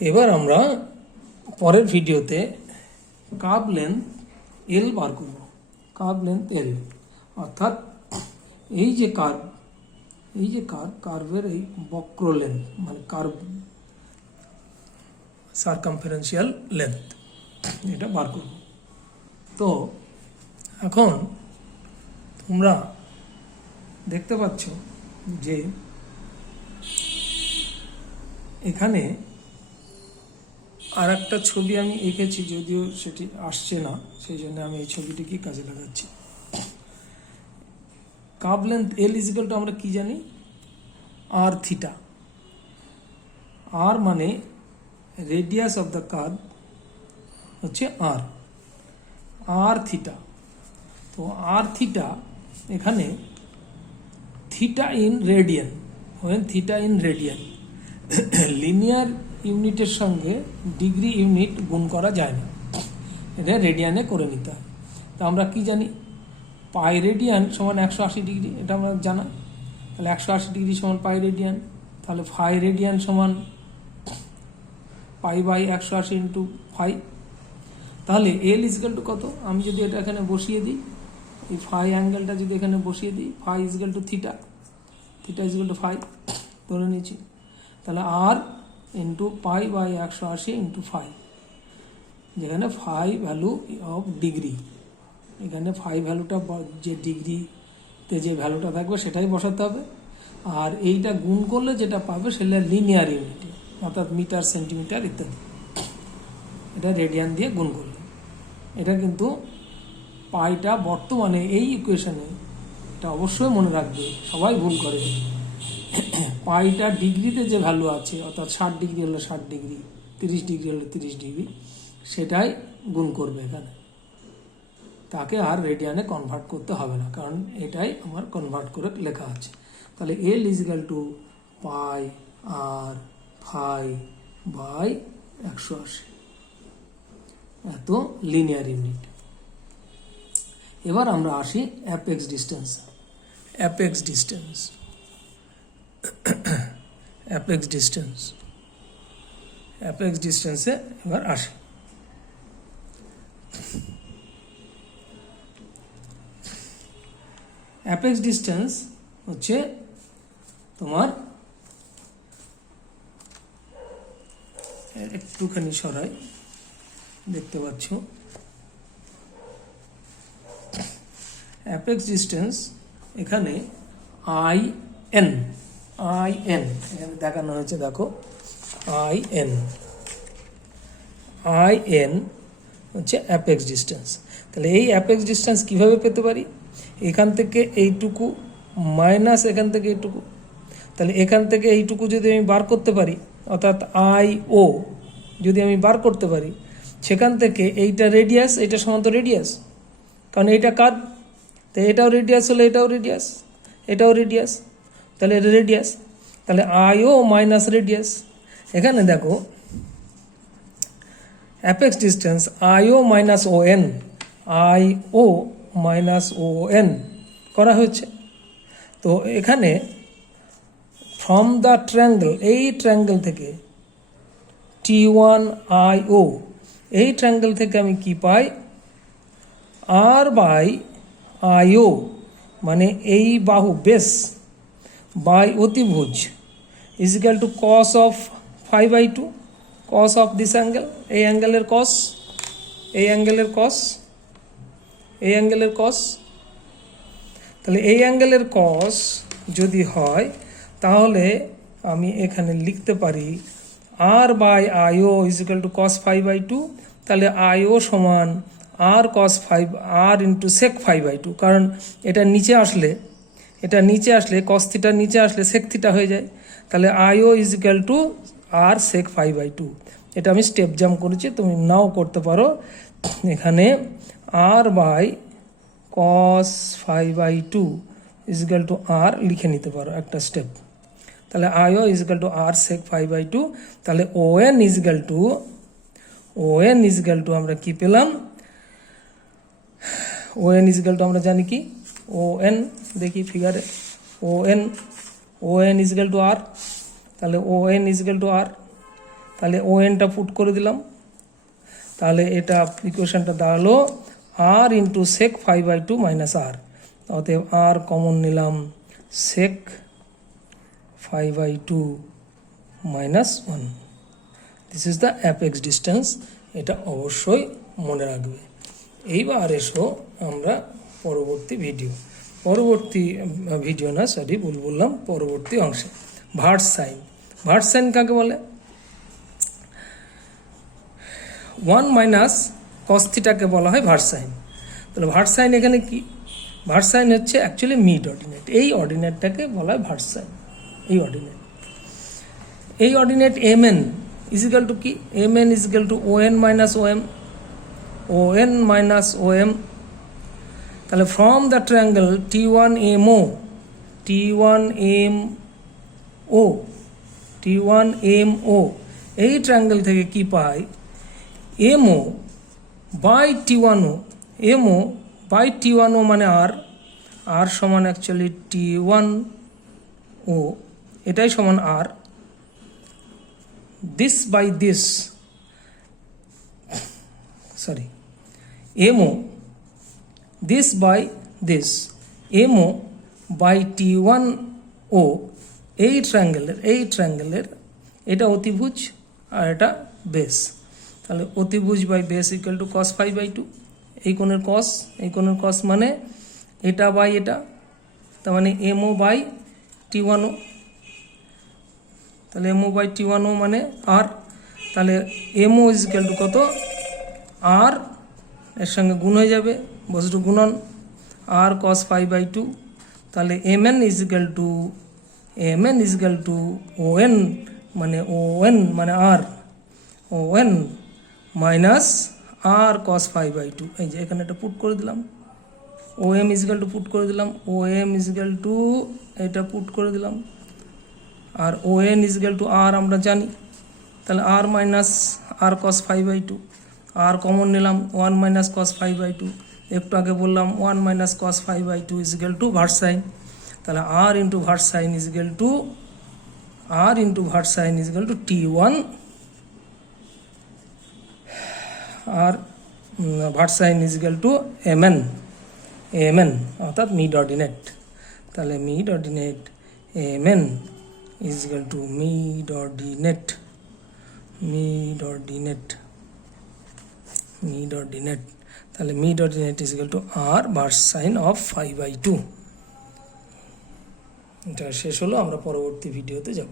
এবার আমরা পরের ভিডিওতে কার্ভ লেন্থ এল বার করব। কার্ভ লেন্থ এল অর্থাৎ এই যে কার্ভের এই বক্র লেন্থ মানে কার্ভ সার্কামফারেন্সিয়াল লেন্থ এটা বার করব। তো এখন তোমরা দেখতে পাচ্ছ যে এখানে আর একটা ছবি আমি এঁকেছি, যদিও সেটি আসছে না, সেই জন্য আমি এই ছবিটিকে কাজে লাগাচ্ছি। Curve length L is equal to আমরা কি জানি, আর থিটা। আর মানে রেডিয়াস অফ দ্য কার্ভ হচ্ছে আর থিটা। তো আর থিটা এখানে theta in radian, when theta in radian linear ইউনিটের সঙ্গে ডিগ্রি ইউনিট গুণ করা যায় না, এটা রেডিয়ানে করে নিতে হয়। তো আমরা কি জানি, পাই রেডিয়ান সমান 180 ডিগ্রি, এটা আমরা জানা। তাহলে 180 ডিগ্রি সমান পাই রেডিয়ান, তাহলে ফাই রেডিয়ান সমান পাই বাই 180 ইন্টু ফাই। তাহলে এল ইজিক্যাল টু কত, আমি যদি এটা এখানে বসিয়ে দিই, এই ফাই অ্যাঙ্গেলটা যদি এখানে বসিয়ে দিই, phi is equal to theta, theta is equal to phi ধরে নিচ্ছি। তাহলে R into pi by 180 into phi, যেখানে ফাই ভ্যালু অফ ডিগ্রি, এখানে ফাই ভ্যালুটা যে ডিগ্রিতে যে ভ্যালুটা থাকবে সেটাই বসাতে হবে। আর এইটা গুণ করলে যেটা পাবে সেটা লিনিয়ার ইউনিটে, অর্থাৎ মিটার, সেন্টিমিটার ইত্যাদি। এটা রেডিয়ান দিয়ে গুণ করলে, এটা কিন্তু পাইটা বর্তমানে এই ইকুয়েশনে, এটা অবশ্যই মনে রাখবে, সবাই ভুল করে। পাইটা ডিগ্রিতে যে ভ্যালু আছে, অর্থাৎ 60 ডিগ্রি হলে 60 ডিগ্রি, 30 ডিগ্রি হলে 30 ডিগ্রি, সেটাই গুণ করবে এখানে। তাকে আর রেডিয়ানে কনভার্ট করতে হবে না, কারণ এটাই আমার কনভার্ট করে লেখা আছে। তাহলে L is equal to pi R phi by 180, এত লিনিয়ার ইউনিট। এবার আমরা আসি apex distance. Apex distance apex distance apex ডিস্টেন্সে এবার আসি। অ্যাপেক্স ডিস্টেন্স হচ্ছে তোমার, একটুখানি সরাই, দেখতে পাচ্ছ অ্যাপেক্স ডিস্টেন্স এখানে আই এন এখানে দেখানো হয়েছে, দেখো আই এন হচ্ছে অ্যাপেক্স ডিস্টেন্স। তাহলে এই অ্যাপেক্স ডিস্টেন্স কিভাবে পেতে পারি, এখান থেকে এইটুকু মাইনাস এখান থেকে এইটুকু, তাহলে এখান থেকে এইটুকু যদি আমি বার করতে পারি, অর্থাৎ আই ও যদি আমি বার করতে পারি, সেখান থেকে এইটা রেডিয়াস, এইটা সমান্তর রেডিয়াস, কারণ এইটা কার্ভ, তো এটাও রেডিয়াস হলে এটাও রেডিয়াস, এটাও রেডিয়াস, তাহলে এটা রেডিয়াস, তাহলে আই ও মাইনাস রেডিয়াস। এখানে দেখো apex distance I O minus O N, I O minus O N করা হয়েছে। তো এখানে ফ্রম দ্য ট্রায়াঙ্গেল, এই ট্রায়াঙ্গেল থেকে T1 আই ও, এই ট্রায়াঙ্গেল থেকে আমি কি পাই, আর বাই আই ও মানে এই বাহু বেস বাই অতিভুজ equal to cos of 5/2, cos of this angle, এই অ্যাঙ্গেলের কস, এই অ্যাঙ্গেলের কস, এই অ্যাঙ্গেলের কস। তাহলে এই অ্যাঙ্গেলের কস যদি হয়, তাহলে আমি এখানে লিখতে পারি R by I O is equal to cos 5/2, তাহলে আই ও সমান আর কস 5 আর ইন্টু সেক 5/2, কারণ এটা নিচে আসলে কস থিটা নিচে আসলে সেক থিটা হয়ে যায়। তাহলে আই ও ইজিক্যাল টু আর সেক 5/2, এটা আমি স্টেপ জাম্প করেছি, তুমি নাও করতে পারো। এখানে আর বাই কস 5/2 ইজিক্যাল টু আর লিখে নিতে পারো একটা স্টেপ। তাহলে আই ও ইজিক্যাল টু আর সেক 5/2, তাহলে ও এন ইজিক্যাল টু আমরা কি পেলাম, ও এন ইজিক্যাল টু আমরা জানি কি, ও এন দেখি ফিগারে, ও এন ইজিক্যাল টু আর, তাহলে ও এন ইজিক্যাল টু আর, তাহলে ও এনটা পুট করে দিলাম, তাহলে এটা ইকুয়েশনটা দাঁড়ালো আর ইন্টু সেক 5/2 মাইনাস আর, অতএব আর কমন নিলাম সেক 5/2 minus 1। This is the apex distance, এটা অবশ্যই মনে রাখবে। এইবার এসো আমরা পরবর্তী ভিডিও না সরি ভুল বললাম, পরবর্তী অংশে ভার্স সাইন। ভার্স সাইন কাকে বলে? 1 মাইনাস কস থিটাকে বলা হয় ভার্স সাইন। তাহলে ভার্স সাইন এখানে কি? ভার্স সাইন হচ্ছে অ্যাকচুয়ালি মিড অর্ডিনেট, এই অর্ডিনেটটাকে বলা হয় ভার্স সাইন। এই ordinate M N is equal to কি? M N is equal to O N minus O M, O N minus O M. তাহলে from the triangle T1MO, T1MO এই triangle থেকে কি পাই? MO by T1O, MO by T1O মানে R সমান actually T1O, এটাই সমান R. This by this, sorry MO this by this, MO by T1O এই ট্রায়াঙ্গেলের এটা অতিভুজ আর এটা বেস। তাহলে অতিভুজ by base equal to cos 5/2, এই কোণের cos মানে এটা বাই এটা, তার মানে MO বাই T1O। তাহলে MO বাই T1O মানে আর, তাহলে MO ইজ ইকুয়াল টু কত? আর এর সঙ্গে গুণ হয়ে যাবে, বস্তুর গুণন আর cos 5/2। তাহলে mn is equal two ON মানে আর, ON মাইনাস আর cos 5/2। এই যে এখানে এটা পুট করে দিলাম, OM is equal to put করে দিলাম, OM ইজ ইকুয়াল টু এটা পুট করে দিলাম, আর ON is equal to R আমরা জানি। তাহলে R minus R cos 5/2, R common নিলাম 1 মাইনাস cos 5/2, একটু আগে বললাম 1 minus cos 5/2 is equal to vers sine. তাহলে R into vers sine is equal to T1, R vers sine is equal to MN অর্থাৎ mid ordinate. তাহলে mid ordinate MN is equal to mid ordinate, তাহলে mid ordinate is equal to R vers sine of 5/2। এটা শেষ হলো, আমরা পরবর্তী ভিডিওতে যাব।